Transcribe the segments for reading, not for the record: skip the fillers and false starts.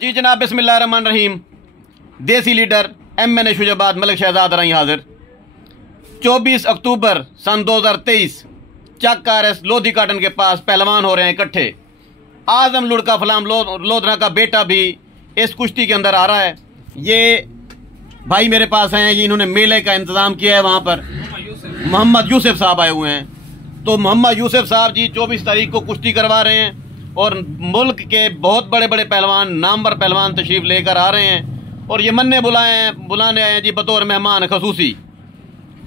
जी जनाब, बिस्मिल्लाहिर्रहमानिर्रहीम। देसी लीडर MN शुजाबाद मलिक शहजाद रही हाजिर। 24 अक्टूबर सन 2023 चक RS लोधी काटन के पास पहलवान हो रहे हैं इकट्ठे। आजम लुड़का फलाम लोधना का बेटा भी इस कुश्ती के अंदर आ रहा है। ये भाई मेरे पास हैं, ये इन्होंने मेले का इंतज़ाम किया है। वहाँ पर मोहम्मद यूसुफ साहब आए हुए हैं। तो मोहम्मद यूसुफ साहब जी 24 तारीख को कुश्ती करवा रहे हैं और मुल्क के बहुत बड़े बड़े पहलवान, नामवर पहलवान तशरीफ़ लेकर आ रहे हैं और ये बुलाने आए हैं जी बतौर मेहमान खसूसी।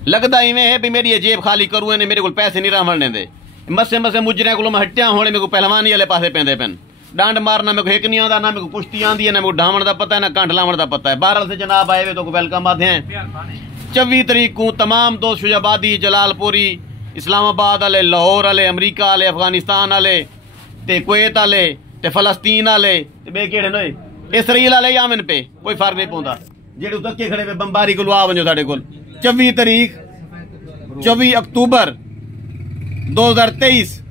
लगता इवें है भी मेरी जेब खाली करूँ ने मेरे को पैसे नहीं रवड़ने दे। मसे मुजरे को हट्टिया होने मेरे को पहलवानी वाले पासे पेंदे पेन। डांड मारना मेरे को हिक नहीं आता, ना मेरे को कुश्ती आती है, ना मेरे को ढावण का पता है, ना कंठ लावण का पता है। बहरहाल से जनाब आए हुए तो वेलकम आते हैं। 24 तारीख को तमाम दोस्त शुजाबादी, जलालपुरी, इस्लामाबाद वाले, लाहौर वाले, अमरीका वाले, अफगानिस्तान वाले, ते कुवैत वाले, ते फलस्तीन वाले, ते बे केड़े ने इसराइल वाले आवन पे कोई फर्क नहीं पौंदा। जेड़े धक्के खड़े पे बंबारी को आ वजो साडे कोल। 24 अक्टूबर 2023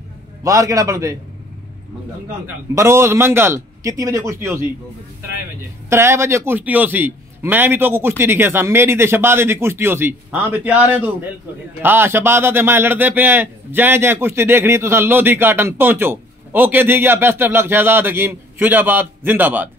वार केड़ा बनदे बरोज मंगल। कितनी बजे कुश्ती हो सी? 3 बजे कुश्ती हो सी। मैं भी तो को कुश्ती दिखे सा, मेरी ते शबादे दी कुश्ती हो सी। हाँ भी तैयार है तू? हाँ, शबादा ते मैं लड़ते पे हैं। जै कुश्ती देखनी तुसा लोधी काटन पहुंचो। ओके थी गया। Best of luck. Shahzad Hakim Shujabad जिंदाबाद।